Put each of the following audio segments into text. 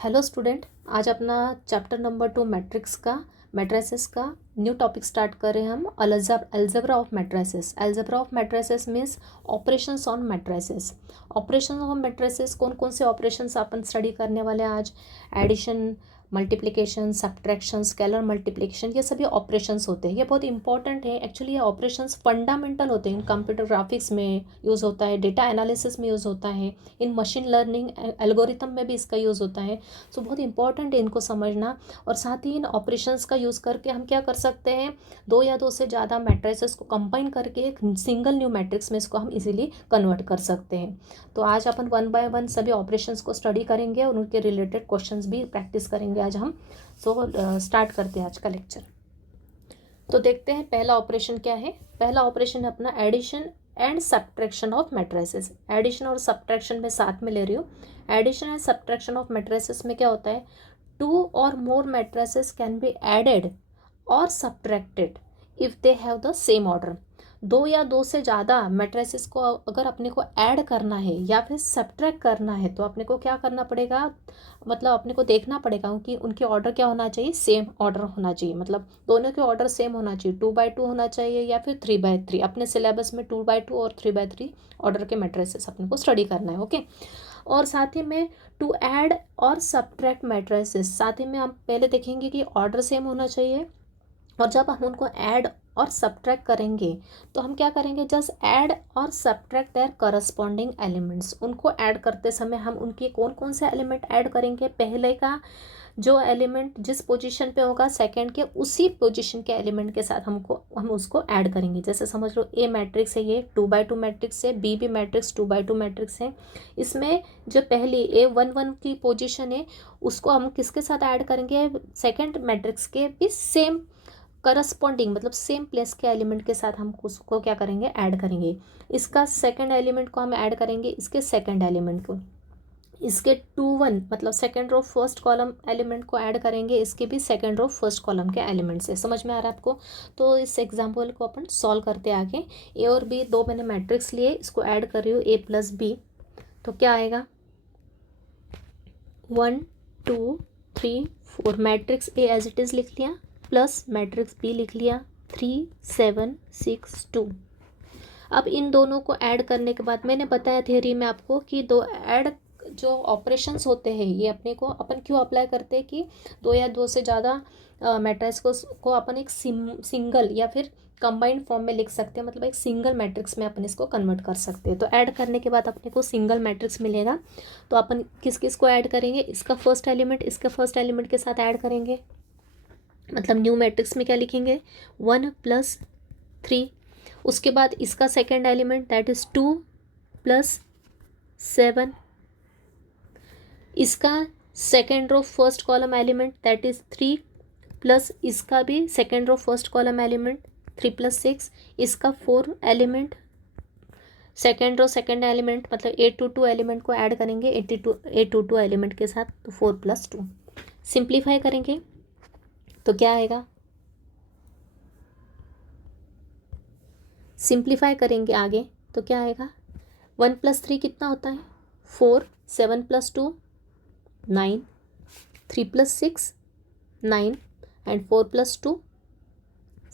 Hello student, आज अपना chapter number 2 matrix का मैट्रिसेस का न्यू टॉपिक स्टार्ट कर रहे हैं हम। Algebra of matrices. Algebra of matrices means operations on matrices. Operation on matrices कौन कौन से ऑपरेशंस अपन स्टडी करने वाले हैं आज? Addition, multiplication, subtraction, scalar multiplication, ये सभी ऑपरेशंस होते हैं। ये बहुत इंपॉर्टेंट है एक्चुअली। ये ऑपरेशंस फंडामेंटल होते हैं। कंप्यूटर ग्राफिक्स में यूज़ होता है, डेटा एनालिसिस में यूज़ होता है, इन मशीन लर्निंग एल्गोरिथम में भी इसका यूज़ होता है। सो बहुत इंपॉर्टेंट है इनको समझना। और साथ ही इन ऑपरेशंस का यूज़ करके हम क्या कर सकते हैं, दो या दो से ज़्यादा मैट्रिसेस को कंबाइन करके एक सिंगल न्यू मैट्रिक्स में इसको हम इजीली कन्वर्ट कर सकते हैं। तो आज अपन वन बाय वन सभी ऑपरेशंस को स्टडी करेंगे और उनके रिलेटेड क्वेश्चंस भी प्रैक्टिस करेंगे आज हम। स्टार्ट करते हैं आज का लेक्चर। तो देखते हैं पहला ऑपरेशन क्या है। पहला ऑपरेशन है अपना addition and subtraction of matrices. Addition और सब्ट्रैक्शन में साथ में ले रही हूँ। Addition and subtraction of matrices में क्या होता है, टू और more matrices can be added और subtracted if they have the same order. दो या दो से ज़्यादा मैट्रिसेस को अगर अपने को ऐड करना है या फिर सब्ट्रैक्ट करना है तो अपने को क्या करना पड़ेगा, मतलब अपने को देखना पड़ेगा कि उनके ऑर्डर क्या होना चाहिए, सेम ऑर्डर होना चाहिए। मतलब दोनों के ऑर्डर सेम होना चाहिए, 2x2 होना चाहिए या फिर 3x3। अपने सिलेबस में 2x2 और 3x3 ऑर्डर के मैट्रिसेस अपने को स्टडी करना है। ओके। और साथ ही में टू ऐड और सब्ट्रैक्ट मैट्रिसेस, साथ ही में हम पहले देखेंगे कि ऑर्डर सेम होना चाहिए। और जब हम उनको ऐड और सब्ट्रैक्ट करेंगे तो हम क्या करेंगे, जस्ट ऐड और सब्ट्रैक्ट देयर करस्पॉन्डिंग एलिमेंट्स। उनको ऐड करते समय हम उनके कौन कौन से एलिमेंट ऐड करेंगे, पहले का जो एलिमेंट जिस पोजीशन पे होगा सेकंड के उसी पोजीशन के एलिमेंट के साथ हम उसको ऐड करेंगे। जैसे समझ लो ए मैट्रिक्स है, ये 2x2 मैट्रिक्स है, बी भी मैट्रिक्स 2x2 मैट्रिक्स है। इसमें जो पहली A11 की पोजीशन है उसको हम किसके साथ ऐड करेंगे, सेकेंड मैट्रिक्स के भी सेम करस्पॉन्डिंग मतलब सेम प्लेस के एलिमेंट के साथ हम उसको क्या करेंगे, ऐड करेंगे। इसका सेकंड एलिमेंट को हम ऐड करेंगे इसके सेकंड एलिमेंट को, इसके 2 1 मतलब second row first column element को ऐड करेंगे इसके भी सेकंड रो फर्स्ट कॉलम के एलिमेंट से। समझ में आ रहा है आपको? तो इस एग्जाम्पल को अपन सॉल्व करते आगे। ए और बी दो मैंने मैट्रिक्स लिए, इसको ऐड कर रही हूँ A + B। तो क्या आएगा, 1 2 3 4। Matrix A as it is लिख लिया, प्लस मैट्रिक्स बी लिख लिया, 3 7 6 2। अब इन दोनों को ऐड करने के बाद मैंने बताया थियोरी में आपको कि दो ऐड जो ऑपरेशंस होते हैं ये अपने को अपन क्यों अप्लाई करते हैं कि दो या दो से ज़्यादा मैट्रिक्स को अपन एक सिंगल या फिर कंबाइंड फॉर्म में लिख सकते हैं। मतलब एक सिंगल मैट्रिक्स में अपन इसको कन्वर्ट कर सकते हैं। तो ऐड करने के बाद अपने को सिंगल मैट्रिक्स मिलेगा। तो अपन किस किस को ऐड करेंगे, इसका फर्स्ट एलिमेंट इसके फर्स्ट एलिमेंट के साथ ऐड करेंगे। मतलब न्यू मैट्रिक्स में क्या लिखेंगे, 1 + 3। उसके बाद इसका सेकेंड एलिमेंट दैट इज़ 2 + 7। इसका second row first column element that is 3 plus इसका भी second row first column element 3 + 6। इसका 4 element second row second element मतलब A22 एलिमेंट को ऐड करेंगे A22 एलिमेंट के साथ, तो 4 + 2। सिंप्लीफाई करेंगे तो क्या आएगा, सिंप्लीफाई करेंगे आगे तो क्या आएगा, 1 + 3 कितना होता है, 4, 7 + 2 9, 3 + 6 9 एंड 4 + 2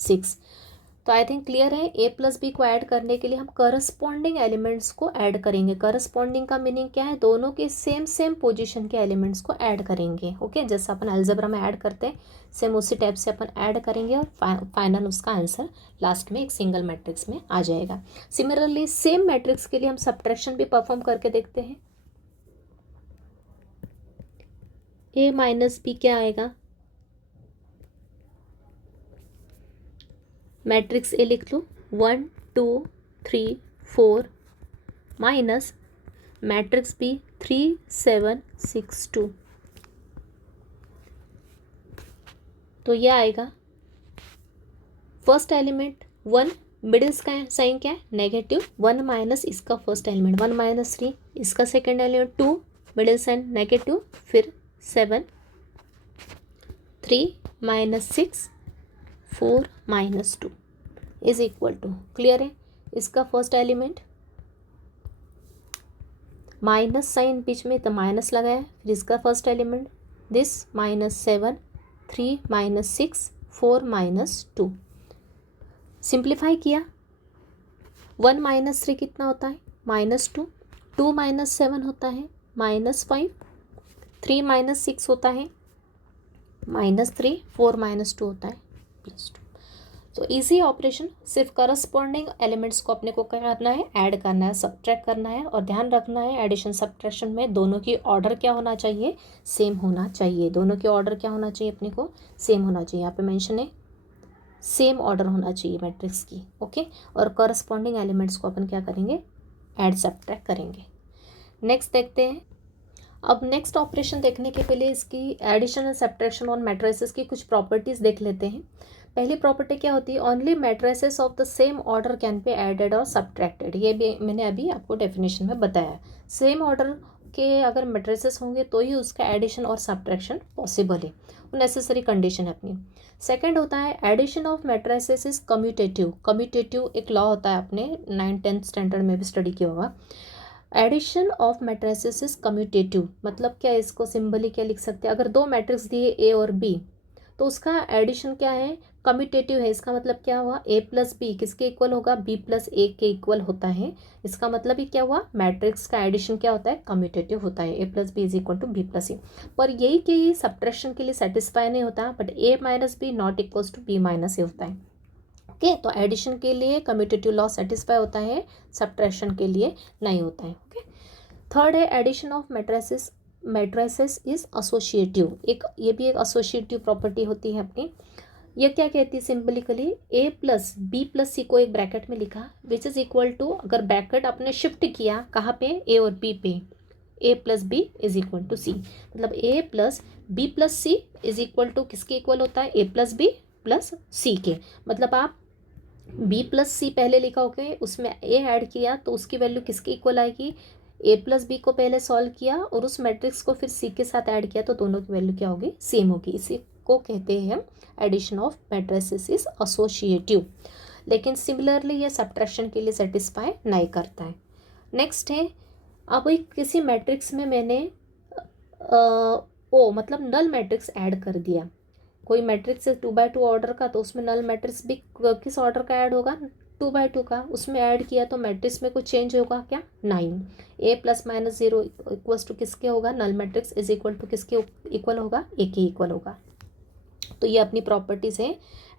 6। तो आई थिंक क्लियर है। A + B को ऐड करने के लिए हम करस्पॉन्डिंग एलिमेंट्स को ऐड करेंगे। करस्पॉन्डिंग का मीनिंग क्या है, दोनों के सेम पोजीशन के एलिमेंट्स को ऐड करेंगे। ओके, जैसे अपन अलजेब्रा में ऐड करते हैं सेम उसी टाइप से अपन ऐड करेंगे और फाइनल उसका आंसर लास्ट में एक सिंगल मैट्रिक्स में आ जाएगा। सिमिलरली सेम मैट्रिक्स के लिए हम सब्ट्रैक्शन भी परफॉर्म करके देखते हैं। A - B क्या आएगा, मैट्रिक्स ए लिख लो 1 2 3 4 माइनस मैट्रिक्स बी 3 7 6 2। तो ये आएगा फर्स्ट एलिमेंट 1, मिडिल का साइन क्या है, -1 माइनस इसका फर्स्ट एलिमेंट 1 - 3, इसका सेकेंड एलिमेंट 2, मिडिल साइन -, फिर 7 3 - 6 4 - 2 इज इक्वल टू, क्लियर है। इसका फर्स्ट एलिमेंट माइनस साइन बीच में तो माइनस लगाया, फिर इसका फर्स्ट एलिमेंट दिस -7, 3 -6, 4 -2। सिंप्लीफाई किया, 1 -3 कितना होता है -2, 2 -7 होता है -5, 3 -6 होता है -3, 4 -2 होता है +2। तो इजी ऑपरेशन, सिर्फ करस्पॉन्डिंग एलिमेंट्स को अपने को क्या करना है, ऐड करना है, सब्ट्रैक्ट करना है। और ध्यान रखना है एडिशन सब्ट्रैक्शन में दोनों की ऑर्डर क्या होना चाहिए, सेम होना चाहिए। दोनों की ऑर्डर क्या होना चाहिए, अपने को सेम होना चाहिए। यहाँ पे मेंशन है सेम ऑर्डर होना चाहिए मैट्रिक्स की, ओके। और करस्पॉन्डिंग एलिमेंट्स को अपन क्या करेंगे, ऐड सब्ट्रैक्ट करेंगे। नेक्स्ट देखते हैं। अब नेक्स्ट ऑपरेशन देखने के पहले इसकी एडिशन एंड सब्ट्रैक्शन और मैट्रिसेस की कुछ प्रॉपर्टीज़ देख लेते हैं। पहली प्रॉपर्टी क्या होती है, only matrices of the same order can be added और सब्ट्रैक्टेड। ये भी मैंने अभी आपको डेफिनेशन में बताया। सेम ऑर्डर के अगर मैट्रिसेस होंगे तो ही उसका एडिशन और सब्ट्रैक्शन पॉसिबल है, वो नेसेसरी कंडीशन है अपनी। सेकंड होता है addition of matrices is commutative. Commutative एक लॉ होता है, आपने 9th-10th स्टैंडर्ड में भी स्टडी किया होगा। Addition of matrices is commutative मतलब क्या है, इसको सिंबली क्या लिख सकते हैं, अगर दो मैट्रिक्स दिए ए और बी तो उसका एडिशन क्या है, कम्यूटेटिव है। इसका मतलब क्या हुआ, ए प्लस बी किसके इक्वल होगा, बी प्लस ए के इक्वल होता है। इसका मतलब ही क्या हुआ, मैट्रिक्स का एडिशन क्या होता है, कम्यूटेटिव होता है। A plus B is equal to B plus A. पर यही कि ये सब्ट्रैक्शन के लिए सेटिस्फाई नहीं होता, but A minus B not equals to B minus A होता है, ओके। तो एडिशन के लिए कम्यूटेटिव लॉ सेटिस्फाई होता है, सब्ट्रैक्शन के लिए नहीं होता है, ओके। थर्ड है addition of matrices is associative. एक ये भी एक एसोसिएटिव प्रॉपर्टी होती है अपनी। ये क्या कहती है, simplically A plus B plus C को एक ब्रैकेट में लिखा विच इज इक्वल टू, अगर ब्रैकेट आपने शिफ्ट किया कहाँ पे, ए और बी पे, A plus B is equal to C. मतलब A plus B plus C is equal to किसके इक्वल होता है, A plus B plus C के। मतलब आप बी प्लस सी पहले लिखा होके उसमें ए ऐड किया तो उसकी वैल्यू किसके इक्वल आएगी, ए प्लस बी को पहले सॉल्व किया और उस मैट्रिक्स को फिर सी के साथ ऐड किया तो दोनों की वैल्यू क्या होगी, सेम होगी। इसी को कहते हैं हम addition of matrices is associative. लेकिन सिमिलरली ये सब्ट्रैक्शन के लिए सेटिस्फाई नहीं करता है। नेक्स्ट है, अब एक किसी मैट्रिक्स में मैंने ओ मतलब नल मैट्रिक्स ऐड कर दिया। कोई मैट्रिक्स है 2x2 ऑर्डर का, तो उसमें नल मैट्रिक्स भी किस ऑर्डर का ऐड होगा, 2x2 का। उसमें ऐड किया तो मैट्रिक्स में कुछ चेंज होगा क्या, नहीं। A plus minus 0 equals to किसके होगा, null matrix is equal to किसके इक्वल होगा, ए के इक्वल होगा। तो ये अपनी प्रॉपर्टीज़ है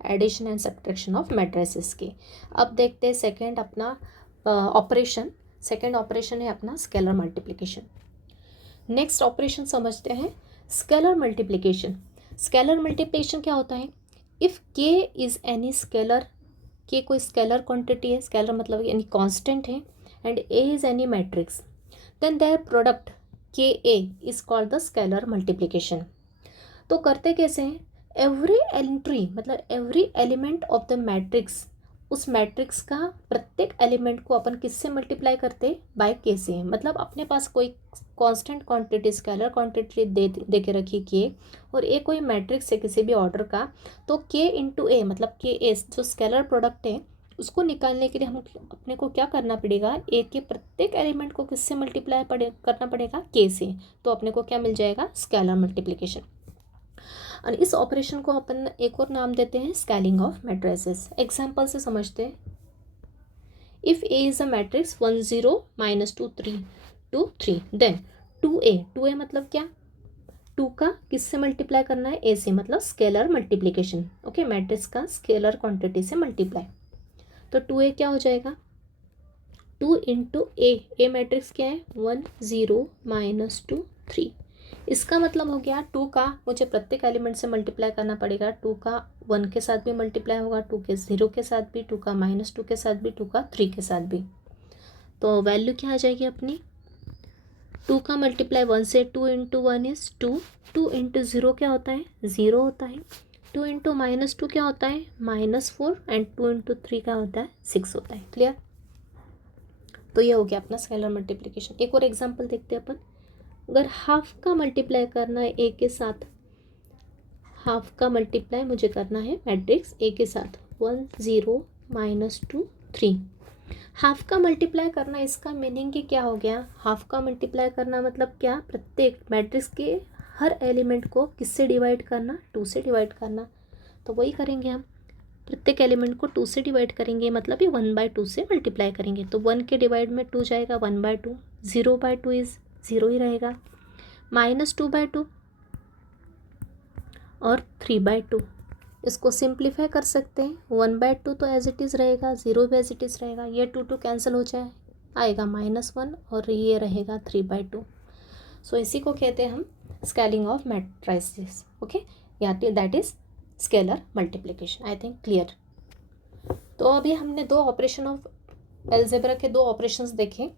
addition and subtraction of matrices की। अब देखते हैं सेकेंड अपना ऑपरेशन। सेकेंड ऑपरेशन है अपना स्केलर मल्टीप्लिकेशन। नेक्स्ट ऑपरेशन समझते हैं स्केलर मल्टीप्लिकेशन। स्केलर मल्टीप्लिकेशन क्या होता है, इफ़ के इज़ एनी स्केलर, के कोई स्केलर क्वांटिटी है, स्केलर मतलब यानी कांस्टेंट है, and A is any matrix, then their product के A is called the scalar multiplication. तो करते कैसे हैं, एवरी एंट्री मतलब every element of the matrix, उस मैट्रिक्स का प्रत्येक एलिमेंट को अपन किससे मल्टीप्लाई करते, बाय के से। मतलब अपने पास कोई कांस्टेंट क्वांटिटी स्केलर क्वांटिटी दे के रखी के, और ए कोई मैट्रिक्स है किसी भी ऑर्डर का, तो के इंटू ए मतलब के ए जो स्केलर प्रोडक्ट है उसको निकालने के लिए हम अपने को क्या करना पड़ेगा, ए के प्रत्येक एलिमेंट को किससे मल्टीप्लाई करना पड़ेगा, के से। तो अपने को क्या मिल जाएगा, स्केलर मल्टीप्लिकेशन। और इस ऑपरेशन को अपन एक और नाम देते हैं स्केलिंग ऑफ मैट्रिसेस। एग्जाम्पल से समझते हैं। If A is a matrix 1 0 -2 3 2 3, then 2a मतलब क्या, 2 का किससे मल्टीप्लाई करना है, ए से, मतलब स्केलर मल्टीप्लिकेशन, ओके। मैट्रिक्स का स्केलर क्वांटिटी से मल्टीप्लाई, तो 2a क्या हो जाएगा, 2 इंटू ए मैट्रिक्स क्या है 1 0 -2 3। इसका मतलब हो गया 2 का मुझे प्रत्येक एलिमेंट से मल्टीप्लाई करना पड़ेगा। 2 का 1 के साथ भी मल्टीप्लाई होगा, 2 के 0 के साथ भी, 2 का -2 के साथ भी, 2 का 3 के साथ भी। तो वैल्यू क्या आ जाएगी अपनी, 2 का मल्टीप्लाई 1 से, 2 इंटू 1 इज़ 2, 2 इंटू 0 क्या होता है, 0 होता है, 2 इंटू -2 क्या होता है, -4, एंड 2 इंटू 3 क्या होता है, 6 होता है। क्लियर। तो ये हो गया अपना स्केलर मल्टीप्लिकेशन। एक और एग्जाम्पल देखते हैं अपन। अगर हाफ का मल्टीप्लाई करना है ए के साथ, हाफ का मल्टीप्लाई मुझे करना है मैट्रिक्स ए के साथ 1 0 -2 3, हाफ का मल्टीप्लाई करना, इसका मीनिंग कि क्या हो गया, हाफ का मल्टीप्लाई करना मतलब क्या, प्रत्येक मैट्रिक्स के हर एलिमेंट को किससे डिवाइड करना, 2 से डिवाइड करना। तो वही करेंगे हम, प्रत्येक एलिमेंट को 2 से डिवाइड करेंगे, मतलब ये 1/2 से मल्टीप्लाई करेंगे। तो 1 के डिवाइड में 2 जाएगा, 1/2, 0/2 इज 0 ही रहेगा, -2/2 और 3/2। इसको सिंप्लीफाई कर सकते हैं, 1/2 तो एज इट इज़ रहेगा, 0 भी एज इट इज़ रहेगा, ये 2 कैंसिल हो जाए, आएगा -1 और ये रहेगा 3/2। सो इसी को कहते हैं हम स्केलिंग ऑफ मैट्रिसेस। ओके, या that is scalar multiplication. I think clear. तो अभी हमने 2 ऑपरेशन ऑफ एल्जेब्रा के 2 ऑपरेशंस देखे,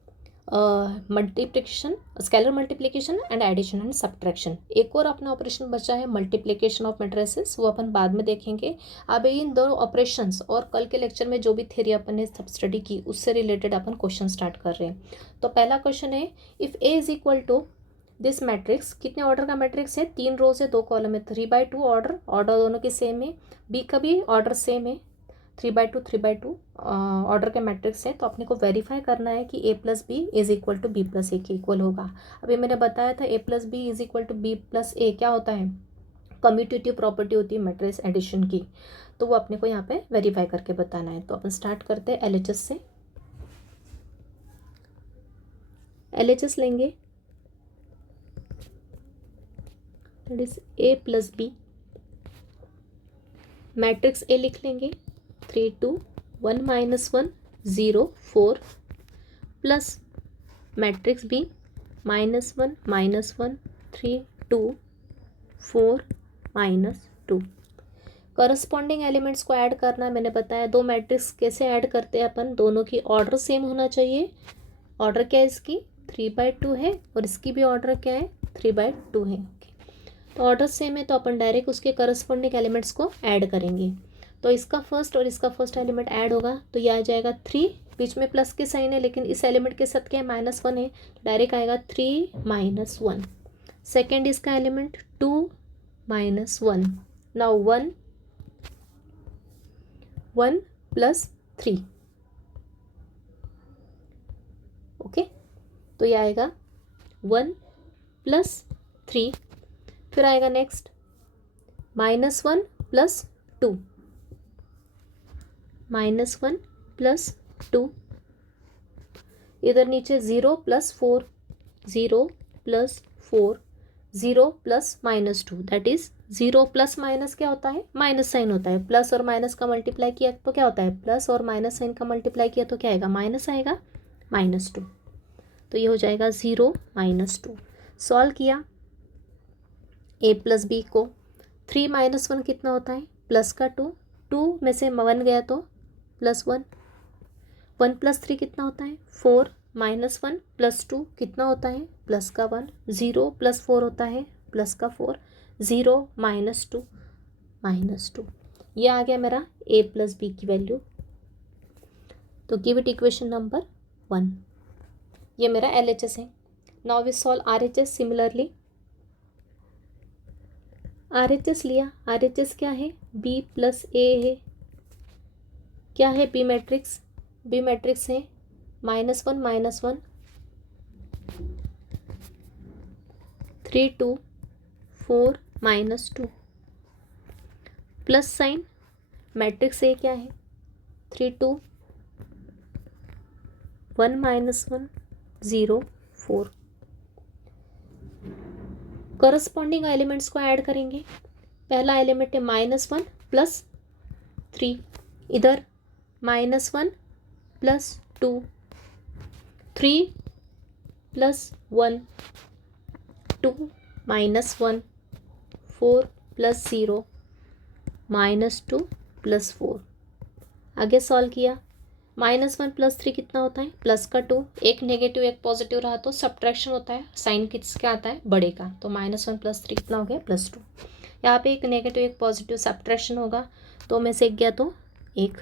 multiplication, scalar multiplication and addition and subtraction. एक और अपना ऑपरेशन बचा है मल्टीप्लिकेशन ऑफ मैट्रिसेस, वो अपन बाद में देखेंगे। अब इन 2 ऑपरेशंस और कल के लेक्चर में जो भी थ्योरी अपन ने सब स्टडी की उससे रिलेटेड अपन क्वेश्चन स्टार्ट कर रहे हैं। तो पहला क्वेश्चन है, if A is equal to this matrix, कितने ऑर्डर का मैट्रिक्स है, 3 रोज है 2 कॉलम है, 3/2 ऑर्डर दोनों की सेम है, बी का भी ऑर्डर सेम है, 3/2 ऑर्डर के मैट्रिक्स है। तो अपने को वेरीफाई करना है कि a+b is equal to b+a के इक्वल होगा। अभी मैंने बताया था a+b is equal to b+a क्या होता है, कम्यूटेटिव प्रॉपर्टी होती है मैट्रिक्स एडिशन की। तो वो अपने को यहाँ पे वेरीफाई करके बताना है। तो अपन स्टार्ट करते हैं LHS से। LHS लेंगे, that is a+b, matrix A लिख लेंगे, 3 2 1 -1 0 4 plus matrix B -1 -1 3 2 4 -2। Corresponding elements को ऐड करना है, मैंने बताया 2 मैट्रिक्स कैसे ऐड करते हैं अपन, दोनों की ऑर्डर सेम होना चाहिए। ऑर्डर क्या है इसकी, 3/2 है और इसकी भी ऑर्डर क्या है, 3/2 है। तो ऑर्डर सेम है तो अपन डायरेक्ट उसके करस्पॉन्डिंग एलिमेंट्स को ऐड करेंगे। तो इसका फर्स्ट और इसका फर्स्ट एलिमेंट ऐड होगा तो ये आ जाएगा 3, बीच में प्लस के साइन है लेकिन इस एलिमेंट के साथ क्या है, -1 है, डायरेक्ट आएगा 3 -1। सेकेंड इसका एलिमेंट 2 -1, नाउ 1 1 + 3। ओके, तो ये आएगा 1 + 3। फिर आएगा नेक्स्ट -1 + 2, -1 + 2, इधर नीचे 0 + 4, 0 + 4, 0 + -2, दैट इज 0 प्लस माइनस क्या होता है, माइनस साइन होता है। प्लस और माइनस का मल्टीप्लाई किया तो क्या होता है, प्लस और माइनस साइन का मल्टीप्लाई किया तो क्या आएगा, माइनस आएगा, -2। तो ये हो जाएगा 0 -2। सॉल्व किया a+b को, 3 -1 कितना होता है, प्लस का 2, 2 में से 1 गया तो +1, 1 + 3 कितना होता है, 4, -1 + 2 कितना होता है, प्लस का 1, 0 + 4 होता है, प्लस का 4, 0 -2 -2। ये आ गया मेरा a+b की वैल्यू। तो गिव इट इक्वेशन नंबर 1। ये मेरा LHS है। Now we solve RHS similarly. RHS लिया, RHS क्या है, B + A है, क्या है B मैट्रिक्स, B मैट्रिक्स है -1 -1 3 2 4 -2 प्लस साइन, मैट्रिक्स A क्या है, 3 2 1 -1 0 4। करस्पॉन्डिंग एलिमेंट्स को ऐड करेंगे। पहला एलिमेंट है -1 + 3, इधर -1 + 2, 3 + 1 2 -1 4 + 0 -2 + 4। आगे सॉल्व किया, -1 + 3 कितना होता है, प्लस का 2, एक नेगेटिव एक पॉजिटिव रहा तो सब्ट्रैक्शन होता है, साइन किसका आता है, बड़े का। तो -1 + 3 कितना हो गया, +2। यहाँ पे एक नेगेटिव एक पॉजिटिव सब्ट्रैक्शन होगा, 2 में से एक गया तो 1,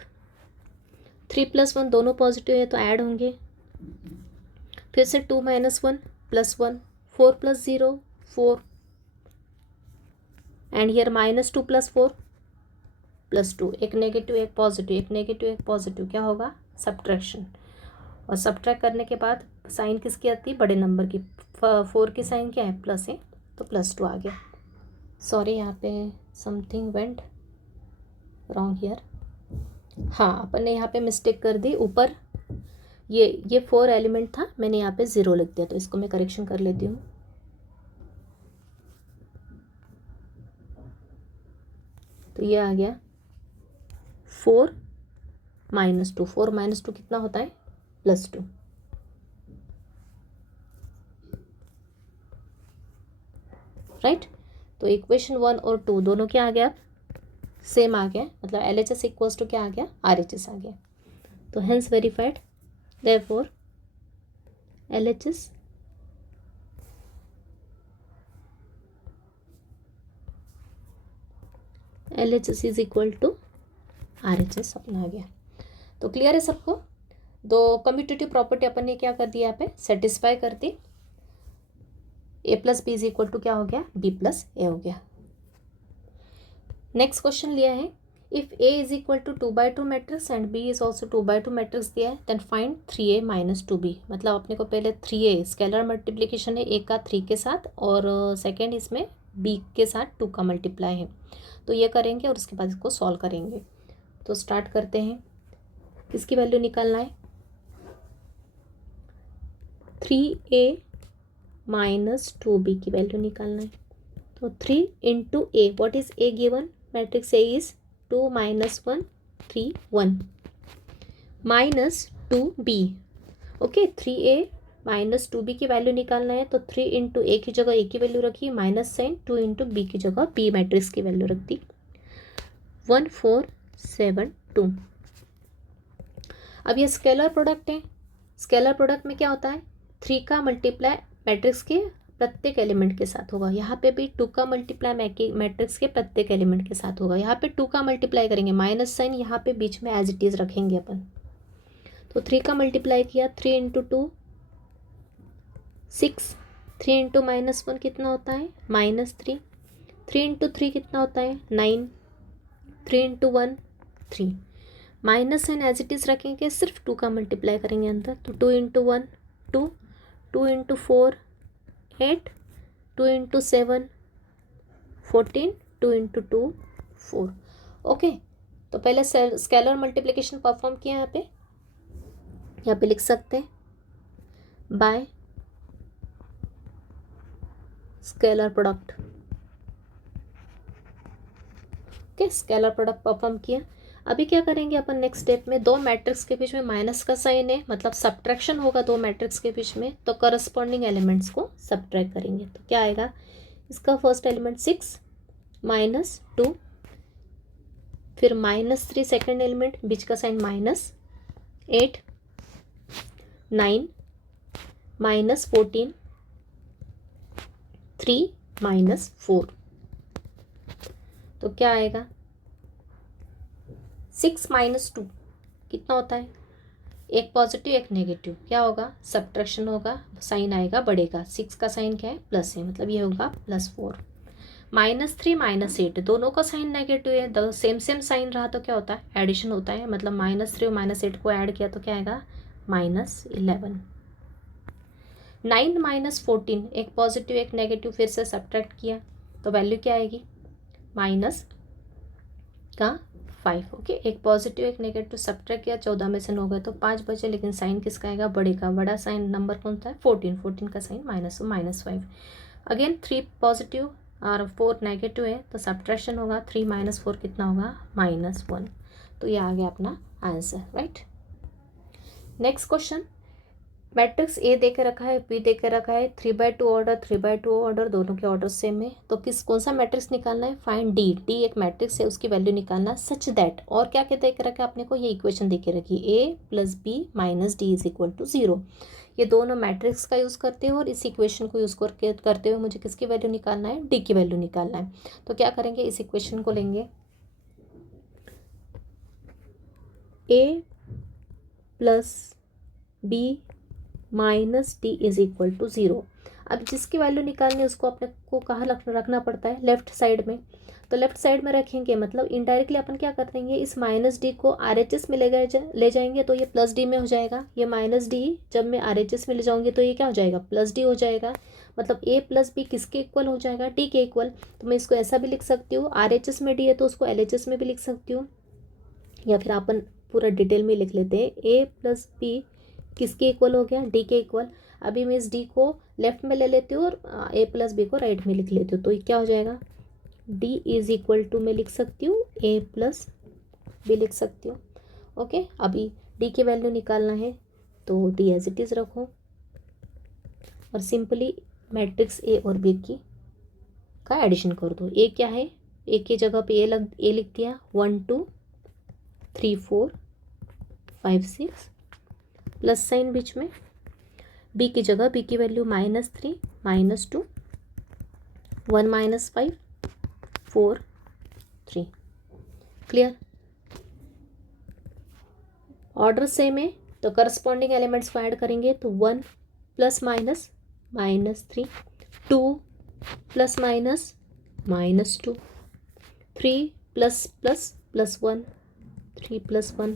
3 + 1 दोनों पॉजिटिव है तो ऐड होंगे। फिर से 2 - 1 + 1, 4 + 0 4, एंड हियर -2 + 4 +2, एक नेगेटिव एक पॉजिटिव, एक नेगेटिव एक पॉजिटिव, क्या होगा, सब्ट्रैक्शन। और सब्ट्रैक्ट करने के बाद साइन किसकी आती है, बड़े नंबर की। 4 की साइन क्या है, प्लस है, तो +2 आ गया। सॉरी, यहाँ पे समथिंग वेंट रॉन्ग हियर। हाँ, अपन ने यहाँ पे मिस्टेक कर दी। ऊपर ये 4 एलिमेंट था, मैंने यहाँ पे 0 लिख दिया, तो इसको मैं करेक्शन कर लेती हूँ। तो ये आ गया 4 -2। 4 -2 कितना होता है? +2। राइट। तो इक्वेशन 1 और 2 दोनों क्या आ गया? सेम आ गया, मतलब LHS इक्वल्स टू क्या आ गया? RHS आ गया। तो hence verified, therefore LHS is equal to RHS अपना आ गया। तो क्लियर है सबको? दो कम्यूटेटिव प्रॉपर्टी अपन ने क्या कर दिया यहाँ पे? सेटिस्फाई कर दी। A + B is equal to क्या हो गया? B + A हो गया। नेक्स्ट क्वेश्चन लिया है, if A is equal to 2/2 matrix and B is also 2/2 matrix दिया है, देन फाइंड 3A - 2B। मतलब अपने को पहले 3A स्केलर मल्टीप्लीकेशन है A का 3 के साथ, और सेकेंड इसमें B के साथ 2 का मल्टीप्लाई है। तो ये करेंगे और उसके बाद इसको सॉल्व करेंगे। तो स्टार्ट करते हैं। किसकी वैल्यू निकालना है? 3A - 2B की वैल्यू निकालना है। तो 3 × A, what is A given? Matrix A is 2 - 1 3 1 -2B। Okay, 3A - 2B की वैल्यू निकालना है। तो 3 × A की जगह A की वैल्यू रखी, माइनस साइन, 2 × B की जगह B मैट्रिक्स की वैल्यू रख दी, 1 4 7 2। अब ये स्केलर प्रोडक्ट है। स्केलर प्रोडक्ट में क्या होता है? 3 का मल्टीप्लाई मैट्रिक्स के प्रत्येक एलिमेंट के साथ होगा। यहाँ पे भी 2 का मल्टीप्लाई मैट्रिक्स के प्रत्येक एलिमेंट के साथ होगा। यहाँ पे 2 का मल्टीप्लाई करेंगे, माइनस साइन यहाँ पे बीच में एज इट इज रखेंगे अपन। तो 3 का मल्टीप्लाई किया, 3 × 2 6, 3 × -1 कितना होता है? -3, 3 × 3 कितना होता है? 9, 3 × 1 3, minus sign as it is रखेंगे, सिर्फ 2 का मल्टीप्लाई करेंगे अंदर। तो 2 × 1 2, 2 × 4 8, 2 × 7 14, 2 × 2 4। ओके, तो पहले स्केलर मल्टीप्लिकेशन परफॉर्म किया। यहाँ पे लिख सकते हैं bye scalar product. Okay, scalar product perform किया। अभी क्या करेंगे अपन नेक्स्ट स्टेप में? दो मैट्रिक्स के बीच में माइनस का साइन है, मतलब सब्ट्रैक्शन होगा दो मैट्रिक्स के बीच में, तो करस्पॉन्डिंग एलिमेंट्स को सब्ट्रैक्ट करेंगे। तो क्या आएगा? इसका फर्स्ट एलिमेंट 6 -2, फिर -3 सेकेंड एलिमेंट, बीच का साइन -8 9 -14 3 -4। तो क्या आएगा? 6 - 2 कितना होता है? एक पॉजिटिव एक नेगेटिव, क्या होगा? सब्ट्रैक्शन होगा, साइन आएगा बढ़ेगा। 6 का साइन क्या है? प्लस है, मतलब ये होगा +4। -3 -8 दोनों का साइन नेगेटिव है, सेम साइन रहा तो क्या होता है? एडिशन होता है, मतलब -3 और -8 को ऐड किया तो क्या आएगा? -11। 9 -14 एक पॉजिटिव एक नेगेटिव, फिर से सब्ट्रैक्ट किया तो वैल्यू क्या आएगी? -5। ओके, एक पॉजिटिव एक नेगेटिव सब्ट्रैक्ट किया, 14 में से 9 गए तो 5 बचे, लेकिन साइन किसका आएगा? बड़े का। बड़ा साइन नंबर कौन सा है? 14 का साइन -5। अगेन 3 पॉजिटिव और 4 नेगेटिव है, तो सब्ट्रैक्शन होगा, 3 - 4 कितना होगा? -1। तो ये आ गया अपना answer. Right. Next question, matrix A दे के रखा है, बी दे के रखा है, 3/2 ऑर्डर 3/2 ऑर्डर, दोनों के ऑर्डर सेम है। तो कौन सा मैट्रिक्स निकालना है? Find D. डी एक मैट्रिक्स है, उसकी वैल्यू निकालना सच दैट, और क्या क्या दे के रखा है अपने को? ये इक्वेशन दे के रखी, A + B - D is equal to 0। ये दोनों मैट्रिक्स का यूज़ करते हो और इस इक्वेशन को यूज़ करते हुए मुझे किसकी वैल्यू निकालना है? डी की वैल्यू निकालना है। तो क्या करेंगे? इस इक्वेशन को लेंगे, A + B - D is equal to 0। अब जिसकी वैल्यू निकालनी है उसको अपने को कहाँ रखना पड़ता है? लेफ्ट साइड में। तो लेफ्ट साइड में रखेंगे, मतलब इनडायरेक्टली अपन क्या कर देंगे? इस -D को RHS में ले जाएंगे, तो ये +D में हो जाएगा। ये -D जब मैं RHS में ले जाऊंगी तो ये क्या हो जाएगा? +D हो जाएगा। मतलब ए प्लस बी किसके इक्वल हो जाएगा, डी के इक्वल। तो मैं इसको ऐसा भी लिख सकती हूँ, RHS में डी है तो उसको LHS में भी लिख सकती हूँ, या फिर अपन पूरा डिटेल में लिख लेते हैं, ए प्लस बी किसके इक्वल हो गया, डी के इक्वल। अभी मैं इस डी को लेफ्ट में ले लेती हूँ और ए प्लस बी को राइट में लिख लेती हूँ, तो ये क्या हो जाएगा, डी इज इक्वल टू मैं लिख सकती हूँ ए प्लस बी लिख सकती हूँ। ओके, अभी डी की वैल्यू निकालना है तो डी एज इट इज़ रखो और सिंपली मैट्रिक्स ए और बी की का एडिशन कर दो। ए क्या है, ए की जगह पे ए लिख दिया, 1 2 3 4 5 6 प्लस साइन बीच में, बी की जगह बी की वैल्यू -3 -2 1 -5 4 3। क्लियर, ऑर्डर सेम है तो करस्पॉन्डिंग एलिमेंट्स को ऐड करेंगे तो 1 plus minus -3, 2 plus minus -2, 3 plus plus plus 1, 3 plus 1,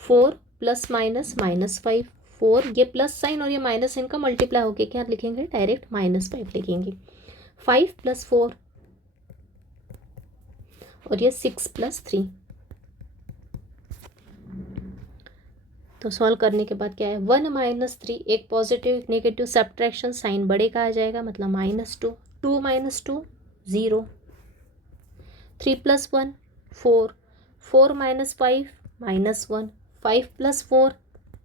4 plus minus -5, 4 ये प्लस साइन और ये माइनस साइन का मल्टीप्लाई होके क्या लिखेंगे, डायरेक्ट -5 लिखेंगे, 5 प्लस 4 और ये 6 प्लस 3। तो सॉल्व करने के बाद क्या है, 1 -3, एक पॉजिटिव एक नेगेटिव सब्ट्रैक्शन, साइन बड़े का आ जाएगा मतलब -2, 2 - 2 0, 3 प्लस 1 4, 4 - 5 -1, 5 प्लस 4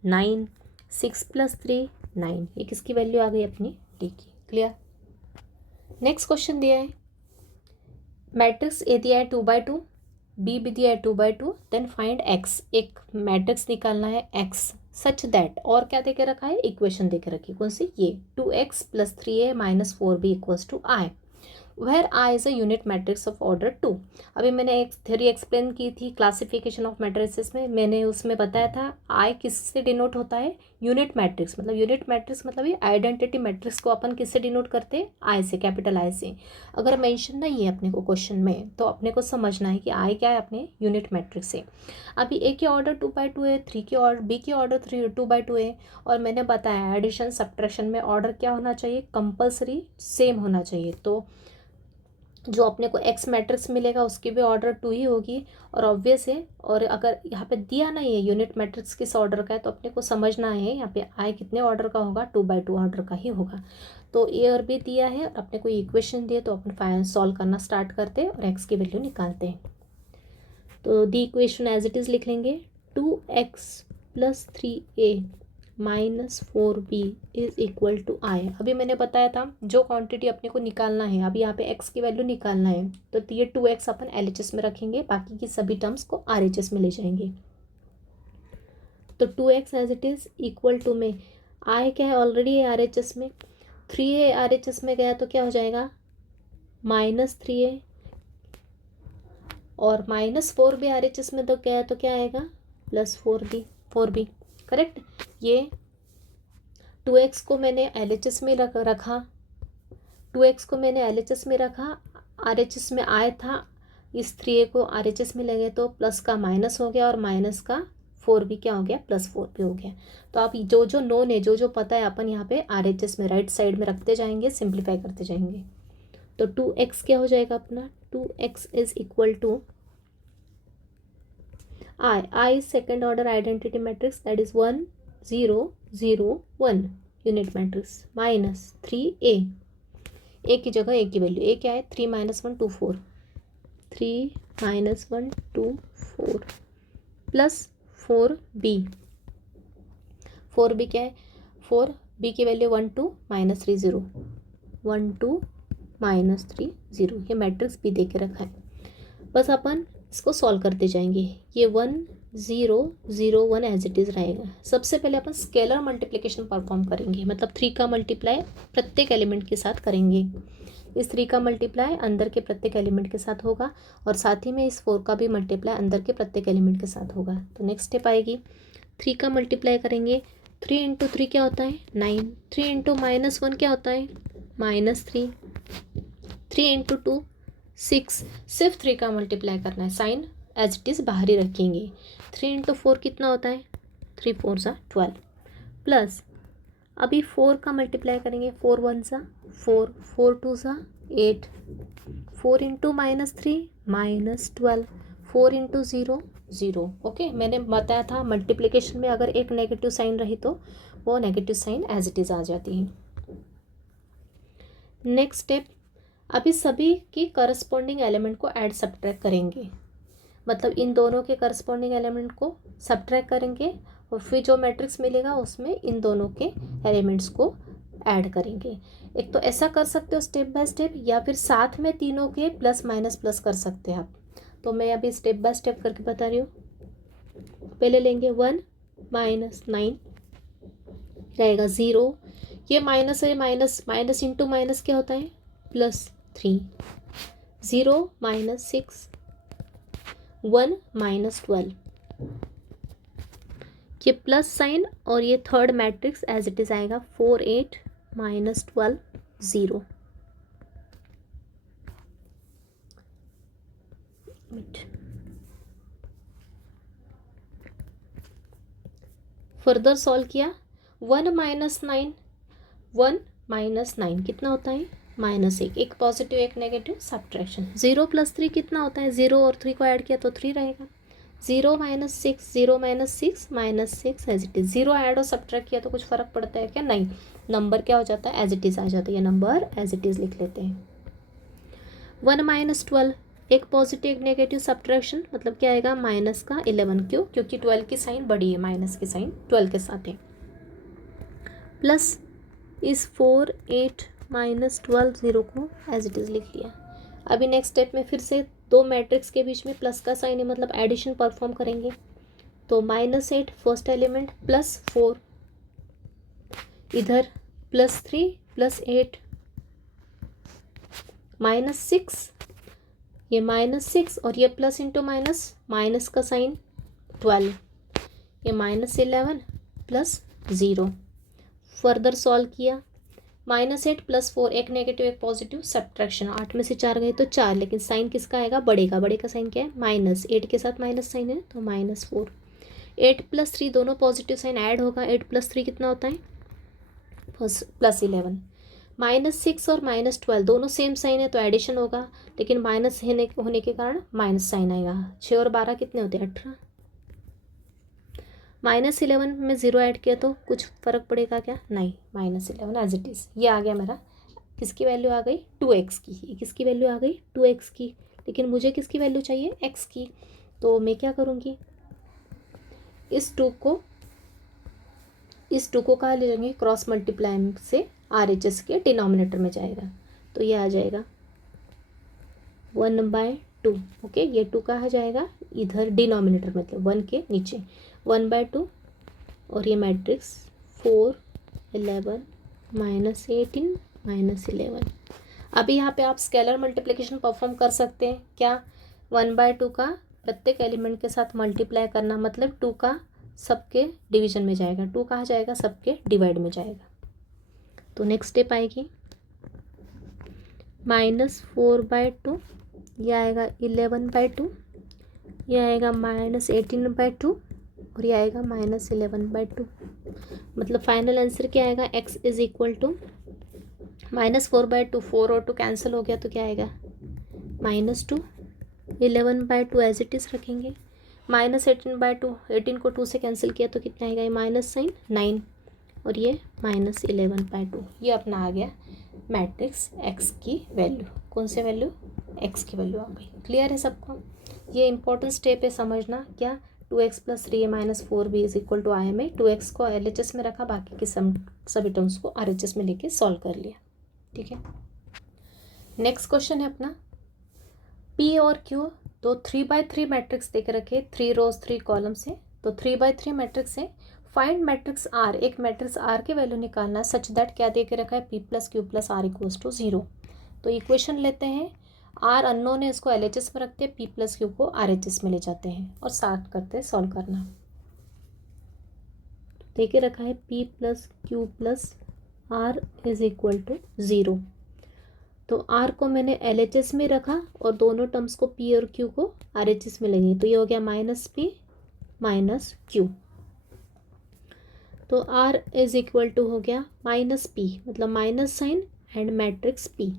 9, 6 प्लस 3 9। ये किसकी वैल्यू आ गई अपनी, डी की। क्लियर, नेक्स्ट क्वेश्चन दिया है, मैट्रिक्स ए दिया है 2/2, बी भी दिया है 2/2, देन फाइंड एक्स, एक मैट्रिक्स निकालना है एक्स सच दैट, और क्या देके रखा है, इक्वेशन देके रखी है, कौन सी, ये 2x + 3a - 4b = I, where I is a unit matrix of order 2। अभी मैंने एक थ्योरी एक्सप्लेन की थी क्लासिफिकेशन ऑफ मैट्रिसेस में, मैंने उसमें बताया था I किससे डिनोट होता है, यूनिट मैट्रिक्स, मतलब यूनिट मैट्रिक्स मतलब ये आइडेंटिटी मैट्रिक्स को अपन किससे डिनोट करते हैं, I से, कैपिटल I से। अगर मेंशन नहीं है अपने को क्वेश्चन में तो अपने को समझना है कि I क्या है अपने यूनिट मैट्रिक्स से। अभी A की ऑर्डर 2/2 है, B की ऑर्डर 2/2 है, और मैंने बताया एडिशन सब्ट्रैक्शन में ऑर्डर क्या होना चाहिए, कंपल्सरी सेम होना चाहिए। तो जो अपने को एक्स मैट्रिक्स मिलेगा उसकी भी ऑर्डर 2 ही होगी, और ऑब्वियस है। और अगर यहाँ पे दिया नहीं है यूनिट मैट्रिक्स किस ऑर्डर का है तो अपने को समझना है यहाँ पे आई कितने ऑर्डर का होगा, 2/2 ऑर्डर का ही होगा। तो ए और बी दिया है और अपने को इक्वेशन दिए तो अपन फाइनल सॉल्व करना स्टार्ट करते हैं और एक्स की वैल्यू निकालते हैं। तो the equation as it is लिख लेंगे, 2x + 3a - 4b = I। अभी मैंने बताया था जो क्वांटिटी अपने को निकालना है, अभी यहाँ पे x की वैल्यू निकालना है तो ये 2x अपन LHS में रखेंगे, बाकी की सभी टर्म्स को RHS में ले जाएंगे। तो 2x as it is equal to में I क्या है, ऑलरेडी है RHS में, 3a RHS में गया तो क्या हो जाएगा, -3a, और -4b RHS में तो गया तो क्या आएगा, +4b करेक्ट। ये 2x को मैंने LHS में रखा, 2x को मैंने LHS में रखा, RHS में आया था, इस 3a को RHS में लगे तो प्लस का माइनस हो गया और माइनस का 4b क्या हो गया, +4b हो गया। तो आप जो जो नोन है, जो जो पता है अपन यहाँ पे RHS में राइट साइड में रखते जाएंगे, सिंप्लीफाई करते जाएंगे। तो 2x क्या हो जाएगा अपना, 2x is equal to I second order identity matrix that is 1 0 0 1 unit matrix -3a, A की जगह ए की वैल्यू, ए क्या है, 3 - 1 2 4, 3 - 1 2 4 प्लस 4b, 4b क्या है, 4b की वैल्यू 1 2 -3 0, 1 2 -3 0, ये मैट्रिक्स भी दे के रखा है। बस अपन इसको सॉल्व करते जाएंगे, ये 1 0 0 1 एज इट इज़ रहेगा। सबसे पहले अपन स्केलर मल्टीप्लिकेशन परफॉर्म करेंगे, मतलब 3 का मल्टीप्लाई प्रत्येक एलिमेंट के साथ करेंगे। इस 3 का मल्टीप्लाई अंदर के प्रत्येक एलिमेंट के साथ होगा और साथ ही में इस 4 का भी मल्टीप्लाई अंदर के प्रत्येक एलिमेंट के साथ होगा। तो नेक्स्ट स्टेप आएगी, 3 का मल्टीप्लाई करेंगे, 3 × 3 क्या होता है, 9, 3 × -1 क्या होता है, -3, 3 × 2 6, सिर्फ 3 का मल्टीप्लाई करना है, साइन एज इट इज़ बाहर ही रखेंगे। 3 × 4 कितना होता है, 3 4 12 प्लस अभी 4 का मल्टीप्लाई करेंगे, 4 1 सा 4, 4 टू सा 8, 4 इंटू -3 -12, 4 इंटू 0 0। ओके, मैंने बताया था मल्टीप्लिकेशन में अगर एक नेगेटिव साइन रही तो वो negative sign as it is आ जाती है। नेक्स्ट स्टेप, अभी सभी की करस्पॉन्डिंग एलिमेंट को ऐड सब्ट्रैक्ट करेंगे, मतलब इन दोनों के करस्पॉन्डिंग एलिमेंट को सब्ट्रैक्ट करेंगे और फिर जो मैट्रिक्स मिलेगा उसमें इन दोनों के एलिमेंट्स को ऐड करेंगे। एक तो ऐसा कर सकते हो स्टेप बाय स्टेप, या फिर साथ में तीनों के प्लस माइनस प्लस कर सकते हैं आप। तो मैं अभी स्टेप बाय स्टेप करके बता रही हूँ। पहले लेंगे 1 -9 रहेगा 0, ये माइनस है, माइनस माइनस इंटू माइनस क्या होता है +3, 0 -6, 1 -12, ये प्लस साइन और ये third matrix as it is आएगा 4 8 -12 0। फर्दर सॉल्व किया, 1 -9, 1 -9 कितना होता है -1, एक पॉजिटिव एक नेगेटिव सब्ट्रैक्शन। 0 + 3 कितना होता है, 0 और 3 को ऐड किया तो 3 रहेगा। 0 -6, 0 -6 -6 एज इट इज़। 0 ऐड और सब्ट्रैक्ट किया तो कुछ फ़र्क पड़ता है क्या, नहीं, नंबर क्या हो जाता है एज इट इज़ आ जाता है, ये नंबर एज इट इज़ लिख लेते हैं। 1 -12, एक पॉजिटिव एक नेगेटिव सब्ट्रैक्शन, मतलब क्या आएगा -11, क्यों, क्योंकि 12 की साइन बड़ी है, माइनस की साइन 12 के साथ है। प्लस इस 4 8 -12 0 को एज इट इज़ लिख लिया। अभी नेक्स्ट स्टेप में फिर से दो मैट्रिक्स के बीच में प्लस का साइन है, मतलब एडिशन परफॉर्म करेंगे। तो -8 फर्स्ट एलिमेंट +4, इधर +3 +8 -6, ये -6 और ये प्लस इंटू माइनस, माइनस का साइन 12, ये -11 +0। फर्दर सॉल्व किया, -8 +4, एक नेगेटिव एक पॉजिटिव सब्ट्रैक्शन, 8 में से 4 गए तो 4, लेकिन साइन किसका आएगा, बड़े का, बड़े का साइन क्या है -8 के साथ माइनस साइन है तो -4। 8 + 3 दोनों पॉजिटिव साइन ऐड होगा, 8 + 3 कितना होता है +11। -6 और -12 दोनों सेम साइन है तो एडिशन होगा, लेकिन माइनस होने के कारण माइनस साइन आएगा। 6 और 12 कितने होते हैं 18। -11 में 0 ऐड किया तो कुछ फ़र्क पड़ेगा क्या, नहीं, -11 एज इट इज़। ये आ गया मेरा, किसकी वैल्यू आ गई 2x की, ये किसकी वैल्यू आ गई 2x की, लेकिन मुझे किसकी वैल्यू चाहिए x की। तो मैं क्या करूँगी, इस 2 को कहाँ ले जाएंगे, क्रॉस मल्टीप्लाई से RHS के डिनोमिनेटर में जाएगा, तो ये आ जाएगा 1/2। ओके, ये 2 कहाँ जाएगा, इधर डिनोमिनेटर मतलब 1 के नीचे 1/2, और ये मैट्रिक्स 4 11 -18 -11। अभी यहाँ पे आप स्केलर मल्टीप्लिकेशन परफॉर्म कर सकते हैं क्या, 1/2 का प्रत्येक एलिमेंट के साथ मल्टीप्लाई करना, मतलब 2 का सबके डिवीजन में जाएगा, 2 कहाँ जाएगा, सबके डिवाइड में जाएगा। तो नेक्स्ट स्टेप आएगी -4/2, यह आएगा 11/2, यह आएगा -18/2, और ये आएगा -11/2। मतलब फाइनल आंसर क्या आएगा, x इज इक्वल टू -4/2, 4 और 2 कैंसिल हो गया तो क्या आएगा -2, 11/2 एज इट इज़ रखेंगे, -18/2, 18 को 2 से कैंसिल किया तो कितना आएगा, ये माइनस साइन 9, और ये -11/2। ये अपना आ गया मैट्रिक्स x की वैल्यू, कौन से वैल्यू, x की वैल्यू आ गई। क्लियर है सबको, ये इंपॉर्टेंट स्टेप है समझना, क्या 2x + 3a - 4b is equal to I में 2x को LHS में रखा, बाकी के सभी टर्म्स को RHS में लेके सॉल्व कर लिया। ठीक है, नेक्स्ट क्वेश्चन है अपना, P और Q दो 3x3 मैट्रिक्स दे के रखे, 3 रोज 3 कॉलम से, तो 3x3 मैट्रिक्स है। फाइंड मैट्रिक्स R, एक मैट्रिक्स R की वैल्यू निकालना सच दैट क्या दे के रखा है, P + Q + R = 0। तो इक्वेशन लेते हैं, R अननोन है, इसको LHS में रखते हैं, P + Q को RHS में ले जाते हैं और स्टार्ट करते हैं सॉल्व करना। दे के रखा है P + Q + R = 0। तो R को मैंने LHS में रखा और दोनों टर्म्स को P और Q को RHS में लेंगे, तो ये हो गया -P - Q। तो R = हो गया -P, मतलब minus sign and matrix P.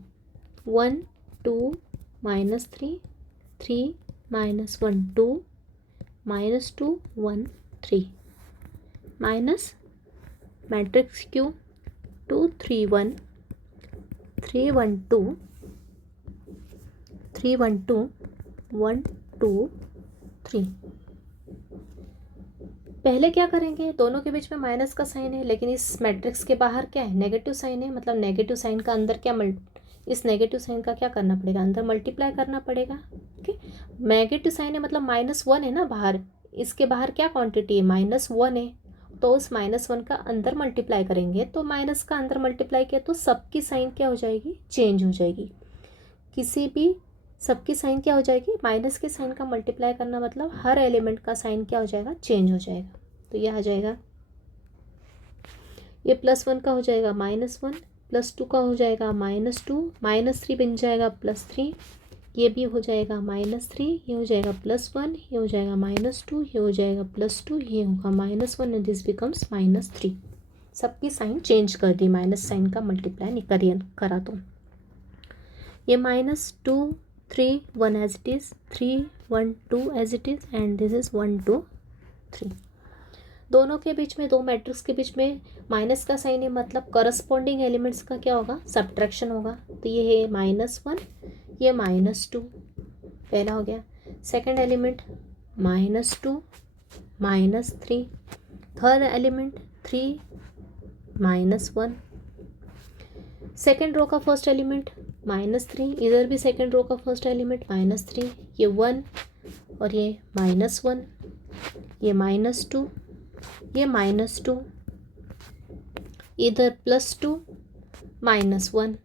1 2 minus 3 3 minus 1 2 minus 2 1 3 minus matrix Q 2 3 1 3 1 2 3 1 2 1 2 3। पहले क्या करेंगे, दोनों के बीच में माइनस का साइन है, लेकिन इस मैट्रिक्स के बाहर क्या है, नेगेटिव साइन है, मतलब नेगेटिव साइन का अंदर क्या इस नेगेटिव साइन का क्या करना पड़ेगा, अंदर मल्टीप्लाई करना पड़ेगा। ओके, नेगेटिव साइन है मतलब -1 है ना बाहर, इसके बाहर क्या क्वांटिटी है, -1 है, तो उस -1 का अंदर मल्टीप्लाई करेंगे, तो माइनस का अंदर मल्टीप्लाई किया तो सबकी साइन क्या हो जाएगी, चेंज हो जाएगी। किसी भी सबकी साइन क्या हो जाएगी, माइनस के साइन का मल्टीप्लाई करना मतलब हर एलिमेंट का साइन क्या हो जाएगा, चेंज हो जाएगा। तो यह आ जाएगा, ये +1 का हो जाएगा -1, +2 का हो जाएगा -2, -3 बन जाएगा +3, ये भी हो जाएगा -3, ये हो जाएगा +1, ये हो जाएगा -2, ये हो जाएगा +2, ये होगा -1 एंड दिस बिकम्स -3। सबकी साइन चेंज कर दी, माइनस साइन का मल्टीप्लाई नहीं करा तो ये -2 3 1 as it is, 3 1 2 as it is and this is 1 2 3। दोनों के बीच में, दो मैट्रिक्स के बीच में माइनस का साइन है, मतलब करस्पॉन्डिंग एलिमेंट्स का क्या होगा, सब्ट्रैक्शन होगा। तो ये है -1, ये -2, पहला हो गया। Second element -2 -3, third element 3 -1, second row का फर्स्ट एलिमेंट -3, इधर भी सेकेंड रो का फर्स्ट एलिमेंट -3, ये 1 और ये -1, ये -2, ये -2, इधर +2 -1,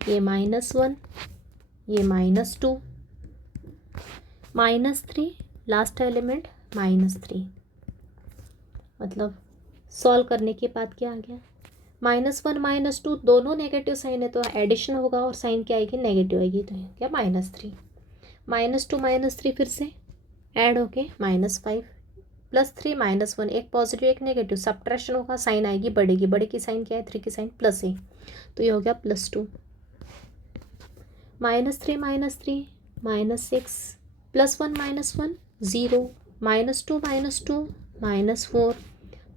ये -1, ये -2, -3, लास्ट एलिमेंट -3। मतलब सॉल्व करने के बाद क्या आ गया, -1 -2 दोनों नेगेटिव साइन है, तो एडिशन होगा और साइन क्या आएगी, नेगेटिव आएगी, तो क्या -3, -2 -3 फिर से ऐड होके -5, +3 -1, एक पॉजिटिव एक नेगेटिव, सब्ट्रैक्शन होगा, साइन आएगी, बढ़ेगी, बड़े की साइन क्या है, 3 की साइन प्लस है, तो ये हो गया +2, -3 -3 -6, +1 -1 0, -2 -2 -4,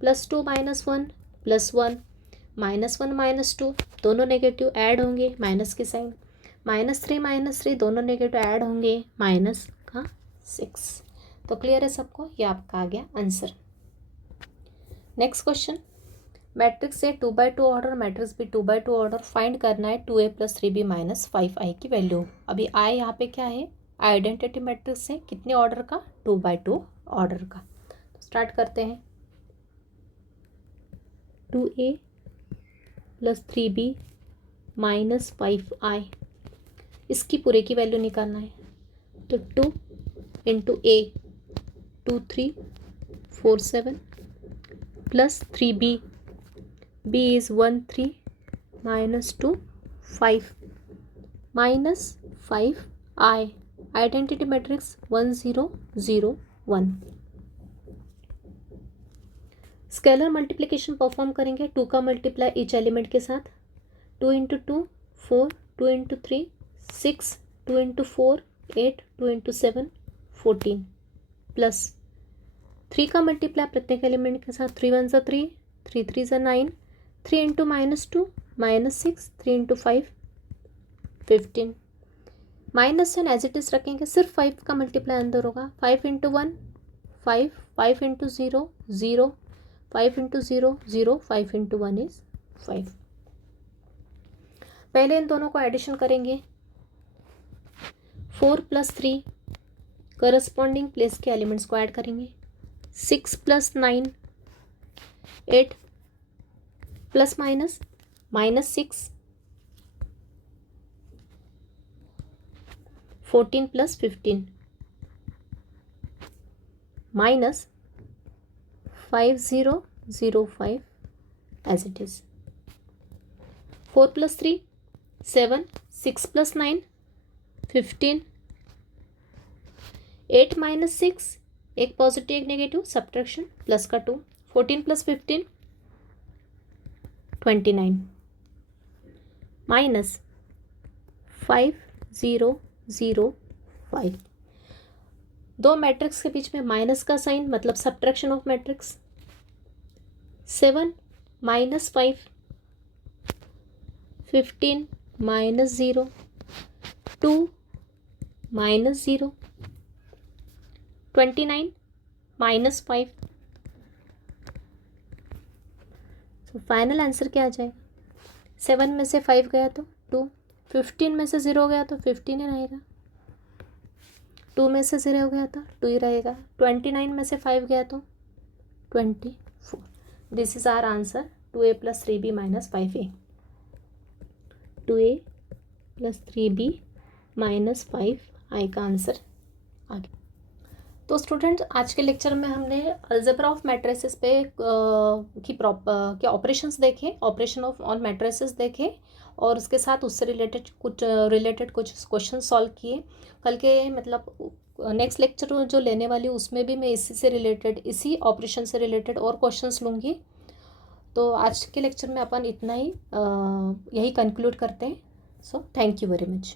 +2 -1 +1, -1 -2 दोनों नेगेटिव ऐड होंगे, माइनस की साइन, -3 -3 दोनों नेगेटिव ऐड होंगे, -6। तो क्लियर है सबको, ये आपका आ गया आंसर। नेक्स्ट क्वेश्चन, मैट्रिक्स ए 2x2 ऑर्डर, मैट्रिक्स भी 2x2 ऑर्डर, फाइंड करना है 2a + 3b - 5i की वैल्यू। अभी i यहाँ पे क्या है, आइडेंटिटी मैट्रिक्स है, कितने ऑर्डर का, 2x2 ऑर्डर का। तो स्टार्ट करते हैं, 2a + 3b - 5i, इसकी पूरे की वैल्यू निकालना है। तो 2 × a 2 3 4 7 + 3b, b is 1 3 -2 5 -5i, identity matrix 1 0 0 1। Scalar multiplication perform करेंगे, 2 का मल्टीप्लाई ईच एलिमेंट के साथ, 2 × 2 4, 2 × 3 6, 2 × 4 8, 2 × 7 14, प्लस 3 का मल्टीप्लाई प्रत्येक एलिमेंट के साथ, 3 1 3, 3 3 9, 3 × -2 -6, 3 × 5 15, -1 एज इट इज़ रखेंगे, सिर्फ 5 का मल्टीप्लाई अंदर होगा, 5 × 1 5, 5 × 0 0, 5 × 0 0, 5 × 1 इज 5। पहले इन दोनों को एडिशन करेंगे, 4 + 3 करस्पॉन्डिंग प्लेस के एलिमेंट्स को ऐड करेंगे, 6 + 9 8 ± -6 14 + 15 -5005 as it is, 4 + 3 7, 6 + 9 15, 8 - 6 एक पॉजिटिव एक नेगेटिव, सब्ट्रैक्शन प्लस का 2, 14 + 15 29, माइनस 5005। दो मैट्रिक्स के बीच में माइनस का साइन मतलब subtraction of matrix. 7 minus 5, 15 minus 0, 2 minus 0, 29 minus 5। तो फाइनल आंसर क्या आ जाएगा? 7 में से 5 गया तो 2, 15 में से 0 गया तो 15 ही रहेगा, 2 में से 0 गया तो 2 ही रहेगा, 29 में से 5 गया तो 24। This is our answer 2a + 3b - 5a। 2a + 3b - 5 का आंसर आ गया। तो स्टूडेंट्स, आज के लेक्चर में हमने अलजेब्रा ऑफ मैट्रिसेस पे के ऑपरेशंस देखे, ऑपरेशन ऑफ ऑन मैट्रिसेस देखे, और उसके साथ उससे रिलेटेड कुछ क्वेश्चन सॉल्व किए। कल के मतलब नेक्स्ट लेक्चर जो लेने वाली हूँ उसमें भी मैं इसी ऑपरेशन से रिलेटेड और क्वेश्चंस लूँगी। तो आज के लेक्चर में अपन इतना ही यही कंक्लूड करते हैं। So thank you very much.